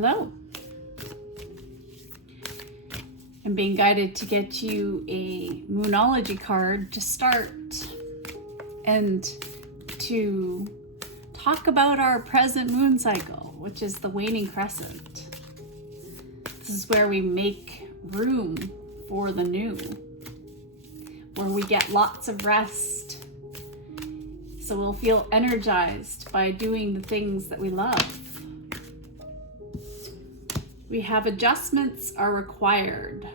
Hello. I'm being guided to get you a Moonology card to start and to talk about our present moon cycle, which is the waning crescent. This is where we make room for the new, where we get lots of rest. So we'll feel energized by doing the things that we love. We have adjustments are required.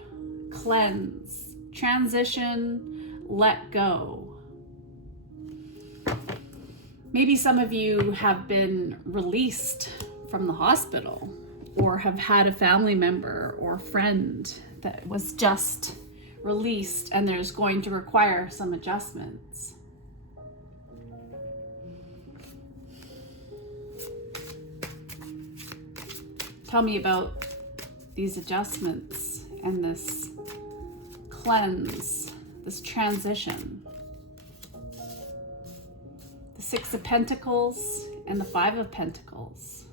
Cleanse, transition, let go. Maybe some of you have been released from the hospital or have had a family member or friend that was just released and there's going to require some adjustments. Tell me about these adjustments and this cleanse, this transition. The Six of Pentacles and the Five of Pentacles.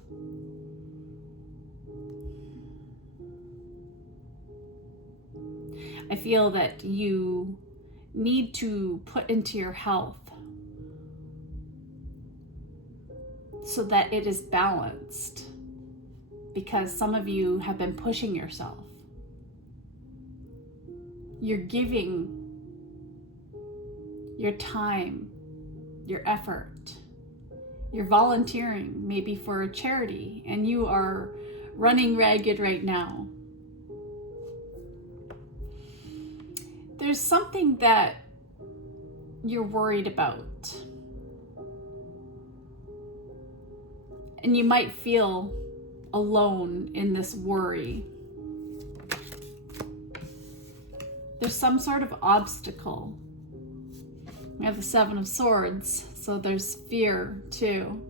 I feel that you need to put into your health so that it is balanced, because some of you have been pushing yourself. You're giving your time, your effort. You're volunteering maybe for a charity and you are running ragged right now. There's something that you're worried about. And you might feel alone in this worry. There's some sort of obstacle. We have the Seven of Swords, so there's fear too.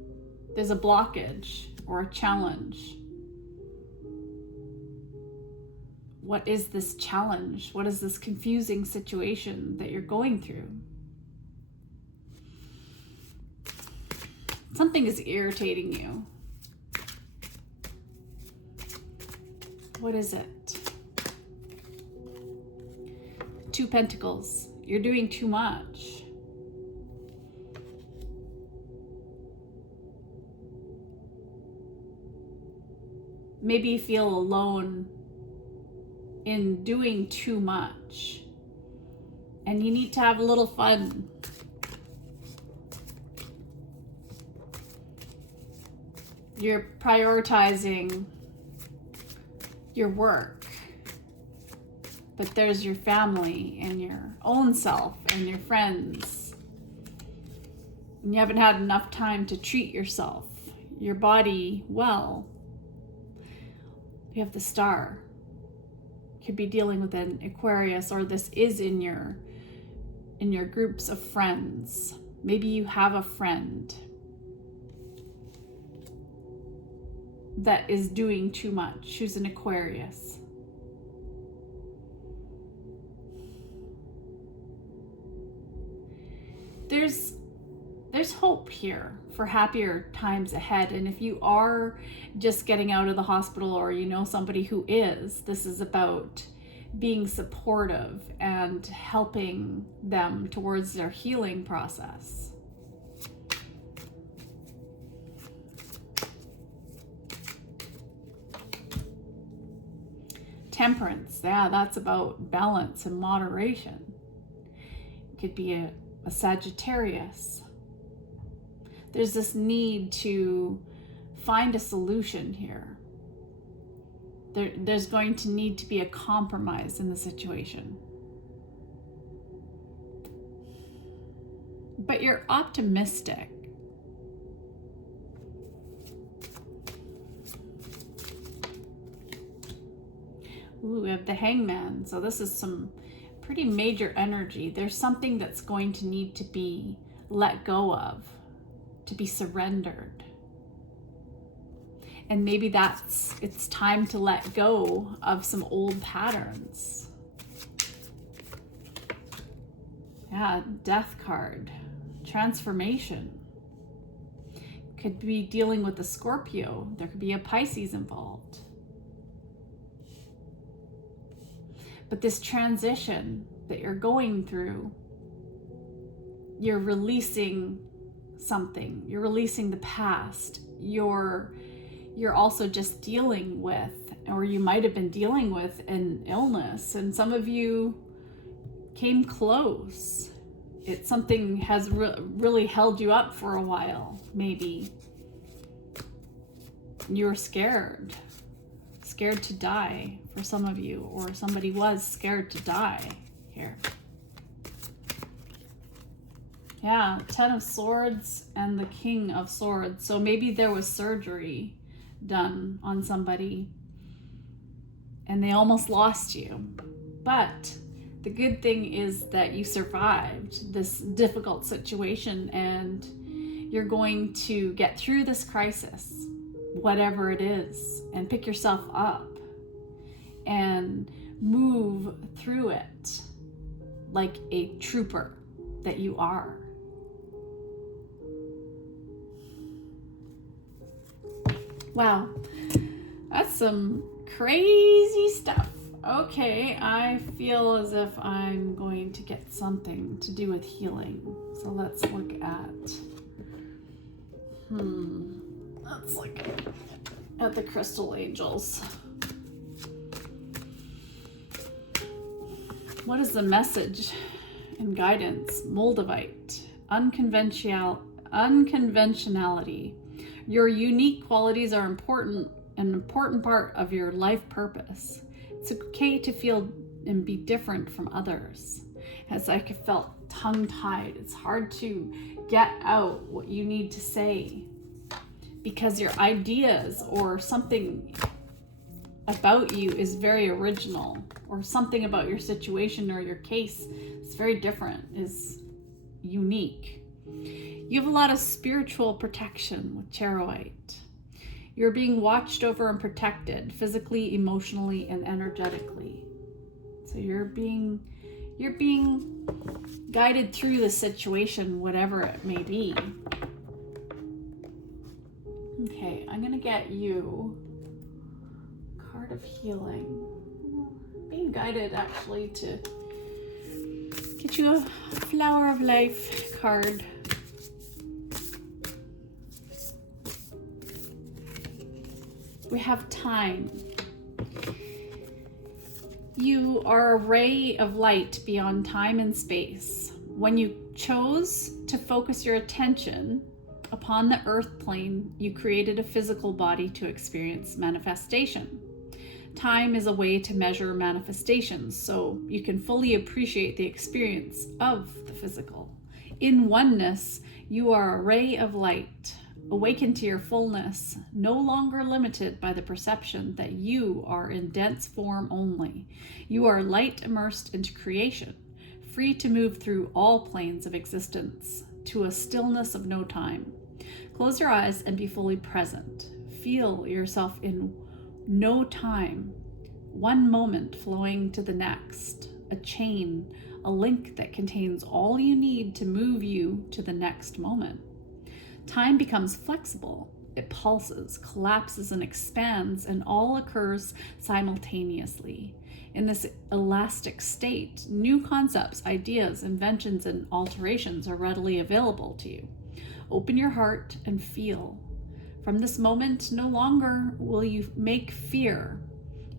There's a blockage or a challenge. What is this challenge? What is this confusing situation that you're going through? Something is irritating you. What is it? Two Pentacles. You're doing too much. Maybe you feel alone in doing too much. And you need to have a little fun. You're prioritizing your work, but there's your family and your own self and your friends, and you haven't had enough time to treat yourself, your body well. You have the Star. Could be dealing with an Aquarius, or this is in your groups of friends. Maybe you have a friend that is doing too much, who's an Aquarius. There's hope here for happier times ahead. And if you are just getting out of the hospital, or you know somebody who is, this is about being supportive and helping them towards their healing process. Temperance, yeah, that's about balance and moderation. It could be a Sagittarius. There's this need to find a solution here. There's going to need to be a compromise in the situation. But you're optimistic. Ooh, we have the Hangman. So this is some pretty major energy. There's something that's going to need to be let go of, to be surrendered. And maybe it's time to let go of some old patterns. Yeah, Death card. Transformation. could be dealing with a Scorpio. There could be a Pisces involved. But this transition that you're going through, you're releasing something. You're releasing the past. You're also just dealing with, or you might have been dealing with, an illness. And some of you came close. It's something has really held you up for a while, maybe. You're scared to die for some of you, or somebody was scared to die here. Yeah, Ten of Swords and the King of Swords. So maybe there was surgery done on somebody and they almost lost you. But the good thing is that you survived this difficult situation, and you're going to get through this crisis, whatever it is, and pick yourself up and move through it like a trooper that you are. Wow, that's some crazy stuff. Okay, I feel as if I'm going to get something to do with healing. So let's look at, let's look at the crystal angels. What is the message and guidance? Moldavite, unconventionality. Your unique qualities are an important part of your life purpose. It's okay to feel and be different from others. As I felt tongue-tied, it's hard to get out what you need to say because your ideas or something about you is very original, or something about your situation or your case is very different, is unique. You have a lot of spiritual protection with Charoite. You're being watched over and protected physically, emotionally, and energetically. So you're being guided through the situation, whatever it may be. Okay, I'm gonna get you a card of healing. Being guided actually to get you a flower of life card. We have time. You are a ray of light beyond time and space. When you chose to focus your attention upon the earth plane, you created a physical body to experience manifestation. Time is a way to measure manifestations, so you can fully appreciate the experience of the physical. In oneness, you are a ray of light. Awaken to your fullness, no longer limited by the perception that you are in dense form only. You are light immersed into creation, free to move through all planes of existence to a stillness of no time. Close your eyes and be fully present. Feel yourself in no time, one moment flowing to the next, a chain, a link that contains all you need to move you to the next moment. Time becomes flexible. It pulses, collapses, and expands, and all occurs simultaneously. In this elastic state, new concepts, ideas, inventions, and alterations are readily available to you. Open your heart and feel. From this moment, no longer will you make fear.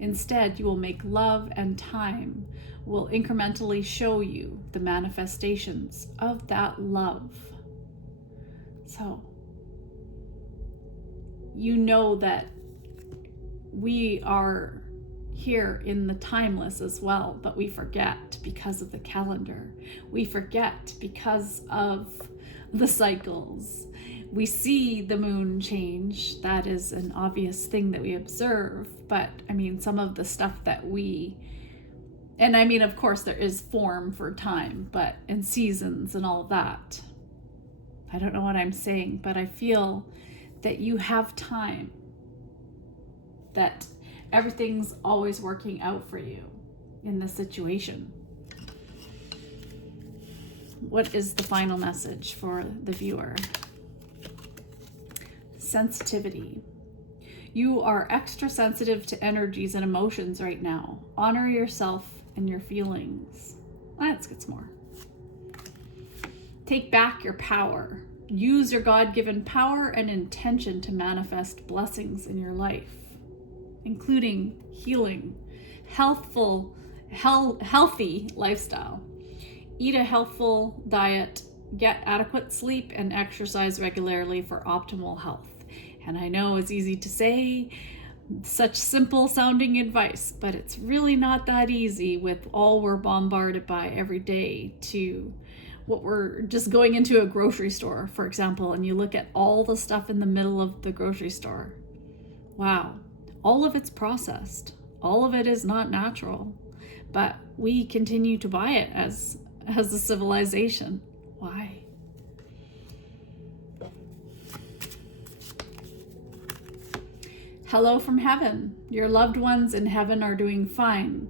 Instead, you will make love, and time will incrementally show you the manifestations of that love. So, you know that we are here in the timeless as well, but we forget because of the calendar. We forget because of the cycles. We see the moon change. That is an obvious thing that we observe, but I mean, some of the stuff that and I mean, of course, there is form for time, but in seasons and all that. I don't know what I'm saying, but I feel that you have time, that everything's always working out for you in this situation. What is the final message for the viewer? sensitivity. You are extra sensitive to energies and emotions right now. Honor yourself and your feelings. Let's get some more. Take back your power. Use your God-given power and intention to manifest blessings in your life, including healing, healthy lifestyle. Eat a healthful diet, get adequate sleep, and exercise regularly for optimal health. And I know it's easy to say, such simple sounding advice, but it's really not that easy with all we're bombarded by every day to what we're just going into a grocery store, for example, and you look at all the stuff in the middle of the grocery store. Wow, all of it's processed. All of it is not natural, but we continue to buy it as a civilization. Why? Hello from heaven. Your loved ones in heaven are doing fine.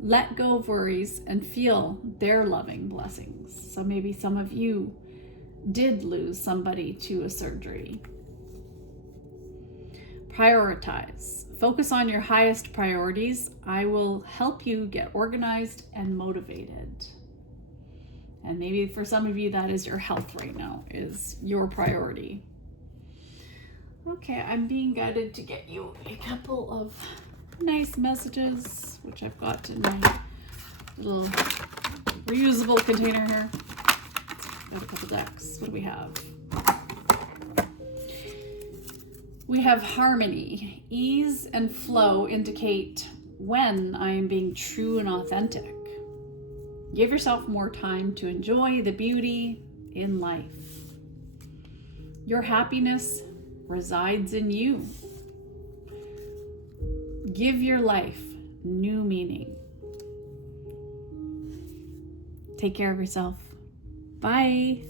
Let go of worries and feel their loving blessings. So maybe some of you did lose somebody to a surgery. Prioritize. Focus on your highest priorities. I will help you get organized and motivated. And maybe for some of you, that is your health right now, is your priority. Okay, I'm being guided to get you a couple of nice messages, which I've got in my little reusable container here. Got a couple decks. What do we have? We have harmony. Ease and flow indicate when I am being true and authentic. Give yourself more time to enjoy the beauty in life. Your happiness resides in you. Give your life new meaning. Take care of yourself. Bye.